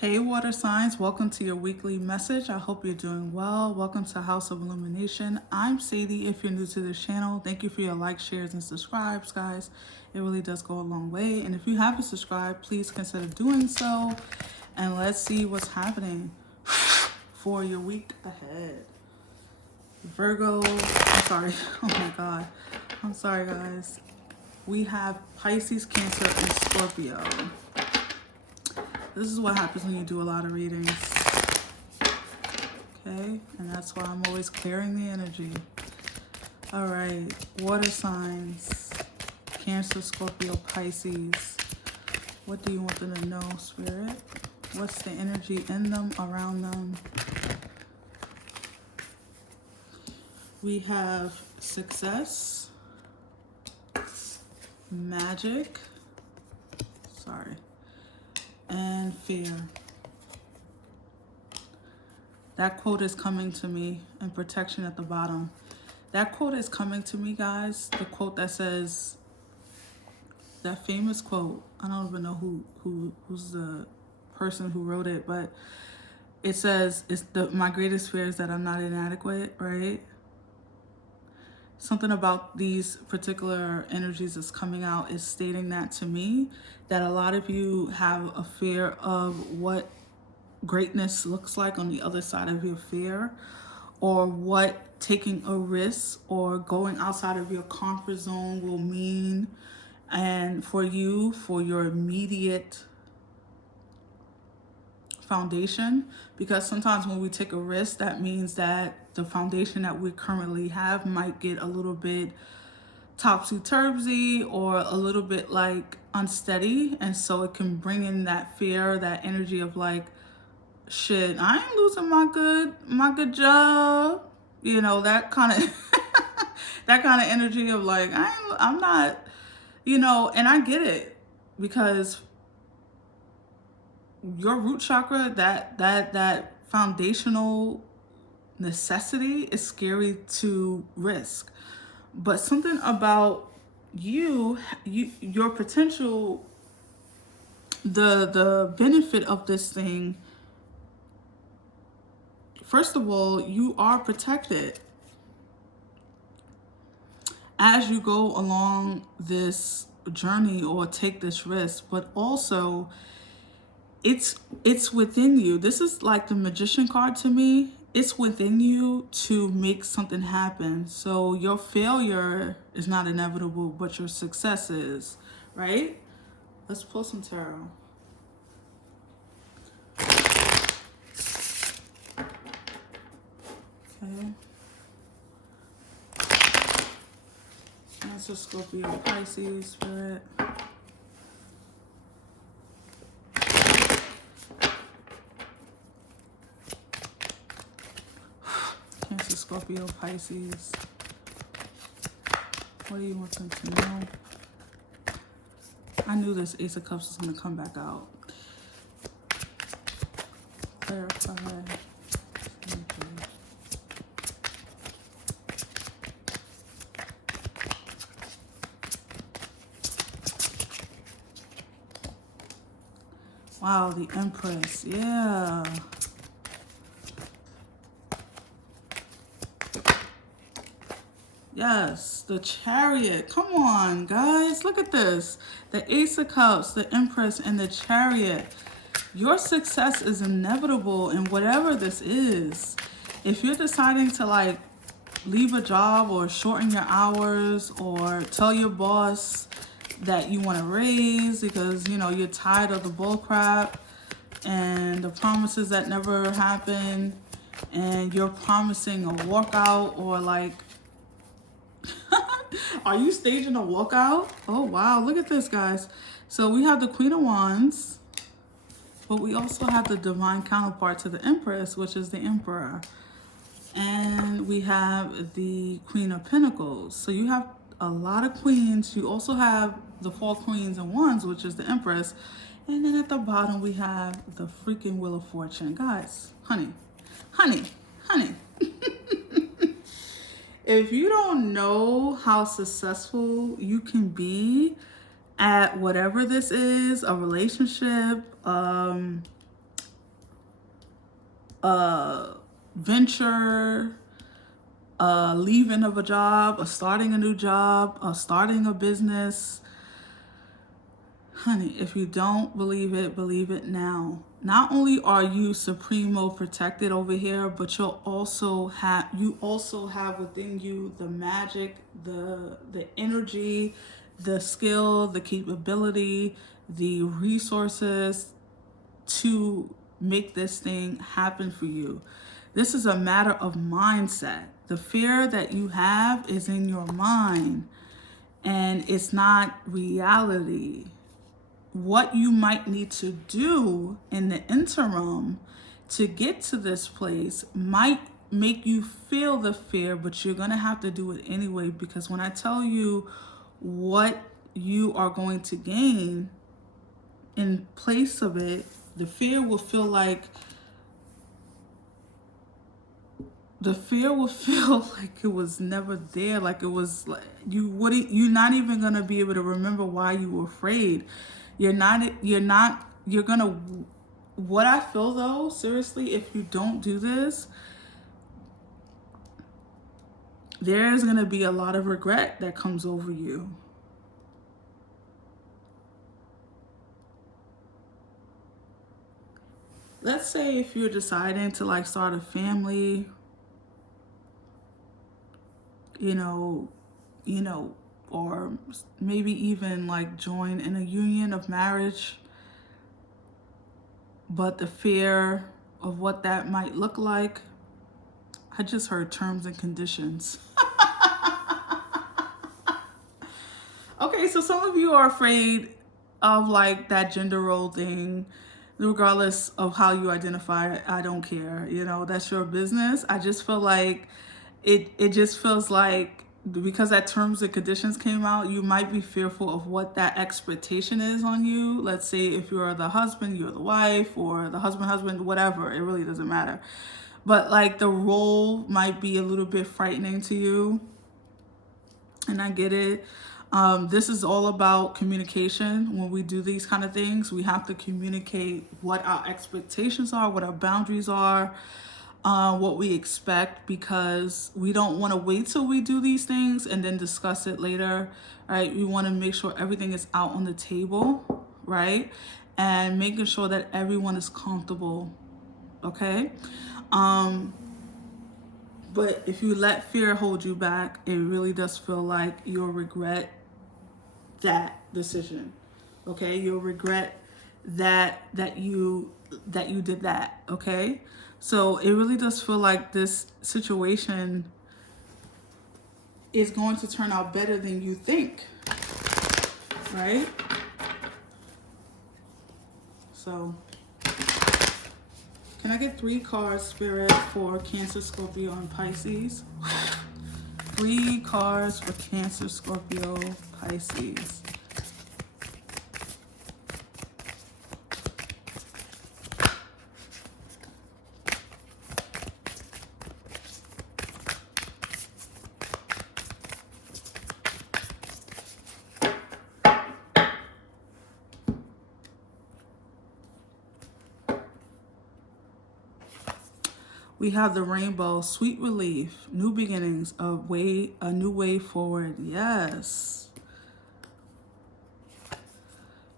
Hey, water signs, welcome to your weekly message. I hope you're doing well. Welcome to House of Illumination. I'm Sadie. If you're new to this channel, thank you for your likes, shares, and subscribes, guys. It really does go a long way. And if you haven't subscribed, please consider doing so. And let's see what's happening for your week ahead. Virgo, I'm sorry. Oh my God. I'm sorry, guys. We have Pisces, Cancer, and Scorpio. This is what happens when you do a lot of readings. Okay, and that's why I'm always clearing the energy. All right, water signs, Cancer, Scorpio, Pisces. What do you want them to know, Spirit? What's the energy in them, around them? We have success, magic, and fear. That quote is coming to me, and protection at the bottom. That quote is coming to me, guys. The quote that says, that famous quote, I don't even know who's the person who wrote it, but it says, my greatest fear is that I'm not inadequate, right? Something about these particular energies that's coming out is stating that to me, that a lot of you have a fear of what greatness looks like on the other side of your fear, or what taking a risk or going outside of your comfort zone will mean, and for you, for your immediate foundation. Because sometimes when we take a risk, that means that the foundation that we currently have might get a little bit topsy-turvy or a little bit like unsteady, and so it can bring in that fear, that energy of like, shit, I ain't losing my good job, you know, that kind of that kind of energy of like, I'm not, you know. And I get it, because your root chakra, that foundational necessity is scary to risk. But something about your potential, the benefit of this thing, first of all, you are protected as you go along this journey or take this risk, but also it's within you. This is like the Magician card to me. It's within you to make something happen. So your failure is not inevitable, but your success is, right? Let's pull some tarot. Okay. Cancer, Scorpio, Pisces, Spirit. Cancer, Scorpio, Pisces. What do you want them to know? I knew this Ace of Cups was going to come back out. Clarify. Wow, the Empress. Yeah. Yes, the Chariot. Come on, guys. Look at this. The Ace of Cups, the Empress, and the Chariot. Your success is inevitable in whatever this is. If you're deciding to like leave a job or shorten your hours or tell your boss that you want to raise because, you know, you're tired of the bull crap and the promises that never happen, and you're promising a walkout, or like, are you staging a walkout? Oh, wow. Look at this, guys. So we have the Queen of Wands, but we also have the divine counterpart to the Empress, which is the Emperor. And we have the Queen of Pentacles. So you have a lot of queens. You also have the 4 Queens and Wands, which is the Empress. And then at the bottom, we have the freaking Wheel of Fortune. Guys, honey. If you don't know how successful you can be at whatever this is, a relationship, venture, leaving of a job, or starting a new job, or starting a business. Honey, if you don't believe it now. Not only are you supremo protected over here, but you also have within you the magic, the energy, the skill, the capability, the resources to make this thing happen for you. This is a matter of mindset. The fear that you have is in your mind and it's not reality. What you might need to do in the interim to get to this place might make you feel the fear, but you're going to have to do it anyway, because when I tell you what you are going to gain in place of it, the fear will feel like it was never there, like it was like you're not even gonna be able to remember why you were afraid. You're gonna, what I feel though, seriously, if you don't do this, there's gonna be a lot of regret that comes over you. Let's say if you're deciding to like start a family, you know, or maybe even like join in a union of marriage, but the fear of what that might look like. I just heard terms and conditions. Okay, so some of you are afraid of like that gender role thing, regardless of how you identify. I don't care, that's your business. I just feel like it just feels like, because that terms and conditions came out, you might be fearful of what that expectation is on you. Let's say if you're the husband, you're the wife, or the husband, whatever, it really doesn't matter. But like the role might be a little bit frightening to you. And I get it. This is all about communication. When we do these kind of things, we have to communicate what our expectations are, what our boundaries are, what we expect, because we don't want to wait till we do these things and then discuss it later, right? We want to make sure everything is out on the table, right? And making sure that everyone is comfortable, okay? But if you let fear hold you back, it really does feel like you'll regret that decision, okay? You'll regret that you did that, okay? So it really does feel like this situation is going to turn out better than you think, right? So can I get 3 cards, Spirit, for Cancer, Scorpio, and Pisces? 3 cards for Cancer, Scorpio, Pisces. We have the rainbow, sweet relief, new beginnings, a new way forward. Yes.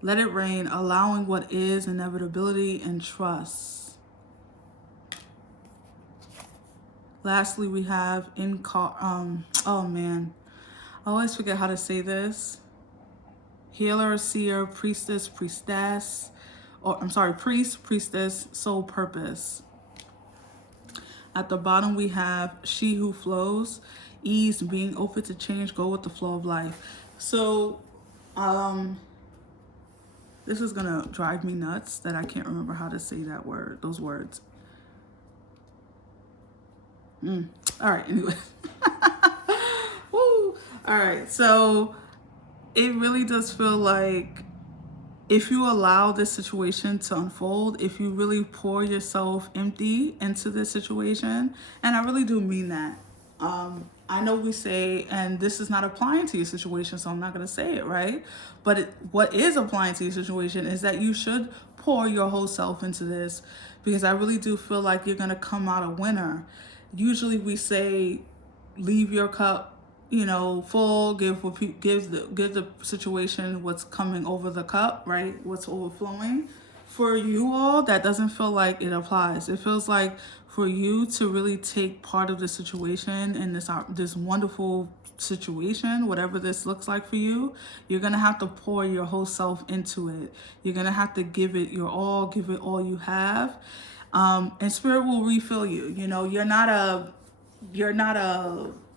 Let it rain, allowing what is, inevitability, and trust. Lastly, we have oh man, I always forget how to say this. Healer, seer, priestess, priestess, or I'm sorry, priest, priestess, soul purpose. At the bottom, we have she who flows, ease, being open to change, go with the flow of life. So, this is gonna drive me nuts that I can't remember how to say those words. All right, anyway. Woo. All right, so it really does feel like if you allow this situation to unfold, if you really pour yourself empty into this situation, and I really do mean that. I know we say, and this is not applying to your situation, so I'm not going to say it, right? But what is applying to your situation is that you should pour your whole self into this, because I really do feel like you're going to come out a winner. Usually we say, leave your cup, you know, full, give the situation what's coming over the cup, right? What's overflowing. For you all, that doesn't feel like it applies. It feels like for you to really take part of the situation and this wonderful situation, whatever this looks like for you, you're gonna have to pour your whole self into it. You're gonna have to give it your all, give it all you have, and spirit will refill you. You know, you're not a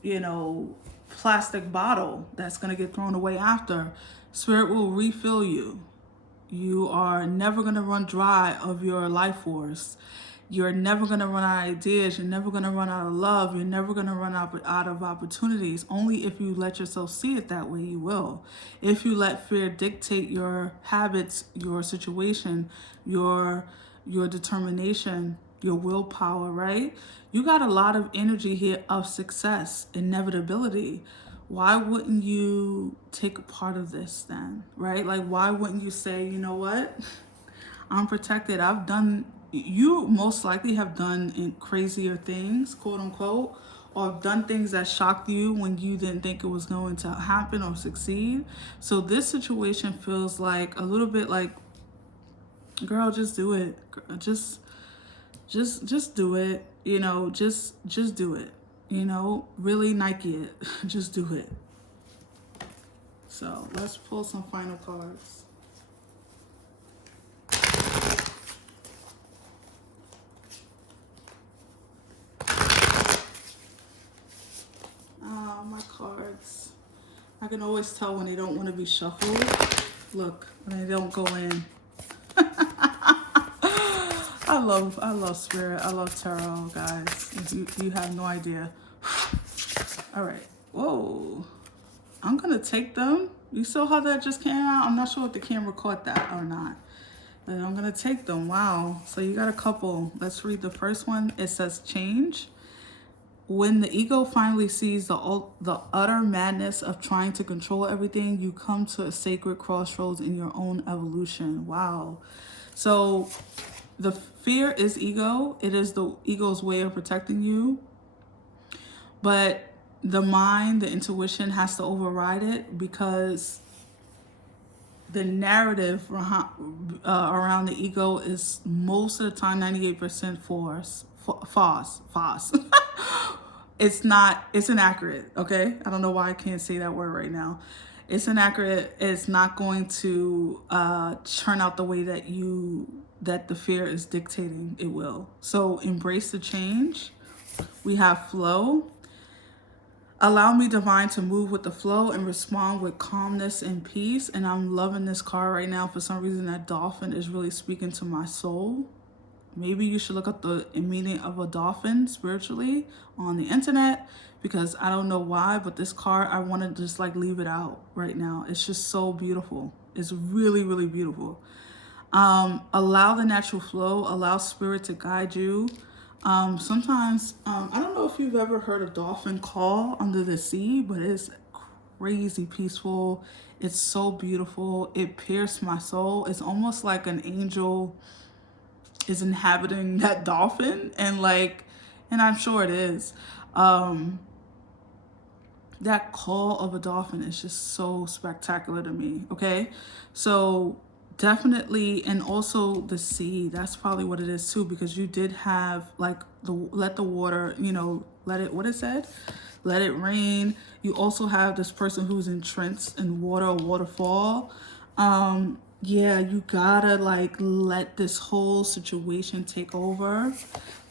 you know, plastic bottle that's gonna get thrown away after. Spirit will refill you. You are never going to run dry of your life force. You're never going to run out of ideas. You're never going to run out of love. You're never going to run out of opportunities. Only if you let yourself see it that way, you will. If you let fear dictate your habits, your situation, your determination, your willpower, right? You got a lot of energy here of success, inevitability. Why wouldn't you take a part of this then, right? Like, why wouldn't you say, you know what? I'm protected. You most likely have done crazier things, quote unquote, or have done things that shocked you when you didn't think it was going to happen or succeed. So this situation feels like a little bit like, girl, just do it. Just do it. You know, just do it. You know, really Nike it. Just do it. So let's pull some final cards. My cards. I can always tell when they don't want to be shuffled. Look, when they don't go in. I love spirit. I love tarot, guys. You have no idea. All right. Whoa. I'm gonna take them. You saw how that just came out? I'm not sure if the camera caught that or not. But I'm gonna take them. Wow. So you got a couple. Let's read the first one. It says change. When the ego finally sees the utter madness of trying to control everything, you come to a sacred crossroads in your own evolution. Wow. So the fear is ego. It is the ego's way of protecting you. But the mind, the intuition has to override it, because the narrative around the ego is most of the time 98% false. It's inaccurate, okay? I don't know why I can't say that word right now. It's inaccurate. It's not going to turn out the way that the fear is dictating it will. So embrace the change. We have flow. Allow me, divine, to move with the flow and respond with calmness and peace. And I'm loving this card right now. For some reason, that dolphin is really speaking to my soul. Maybe you should look up the meaning of a dolphin spiritually on the internet, because I don't know why, but this card, I want to just like leave it out right now. It's just so beautiful. It's really, really beautiful. Allow the natural flow. Allow spirit to guide you. Sometimes, I don't know if you've ever heard a dolphin call under the sea, but it's crazy peaceful. It's so beautiful. It pierced my soul. It's almost like an angel is inhabiting that dolphin, and I'm sure it is. That call of a dolphin is just so spectacular to me. Okay. So definitely, and also the sea, that's probably what it is too, because you did have like let the water, you know, let it, what it said, let it rain. You also have this person who's entrenched in water, a waterfall. Yeah, you gotta like let this whole situation take over.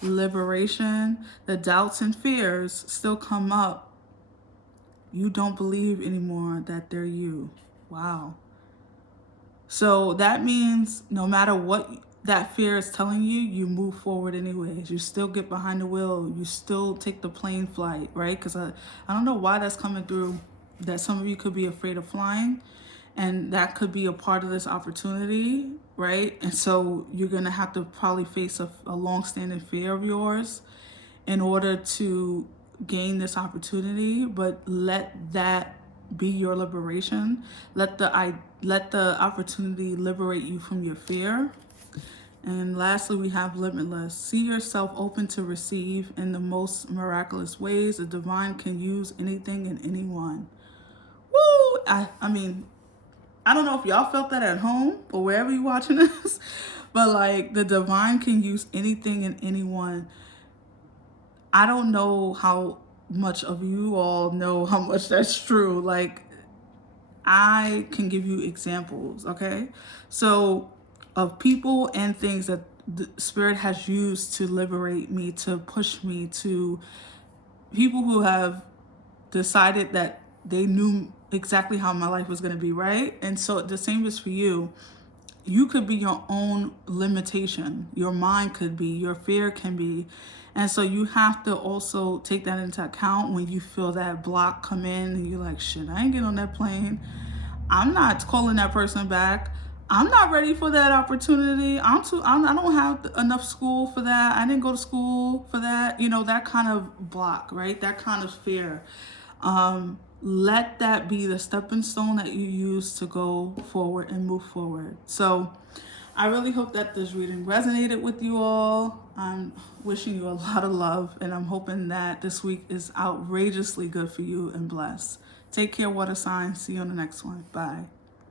Liberation. The doubts and fears still come up. You don't believe anymore that they're you. Wow. So that means no matter what that fear is telling you, you move forward anyways. You still get behind the wheel. You still take the plane flight, right? Because I don't know why that's coming through, that some of you could be afraid of flying, and that could be a part of this opportunity, right? And so you're going to have to probably face a long-standing fear of yours in order to gain this opportunity, but let that be your liberation. Let the opportunity liberate you from your fear. And lastly, we have limitless. See yourself open to receive in the most miraculous ways. The divine can use anything and anyone. Woo! I mean, I don't know if y'all felt that at home or wherever you're watching this, but like the divine can use anything and anyone. I don't know how much of you all know how much that's true. Like, I can give you examples, okay? So, of people and things that the Spirit has used to liberate me, to push me, to people who have decided that they knew exactly how my life was going to be, right? And so, the same is for you. You could be your own limitation. Your mind could be, your fear can be. And so you have to also take that into account when you feel that block come in and you're like, shit, I ain't getting on that plane. I'm not calling that person back. I'm not ready for that opportunity. I don't have enough school for that. I didn't go to school for that. You know, that kind of block, right? That kind of fear. Let that be the stepping stone that you use to go forward and move forward. So I really hope that this reading resonated with you all. I'm wishing you a lot of love, and I'm hoping that this week is outrageously good for you and blessed. Take care, water signs. See you on the next one. Bye.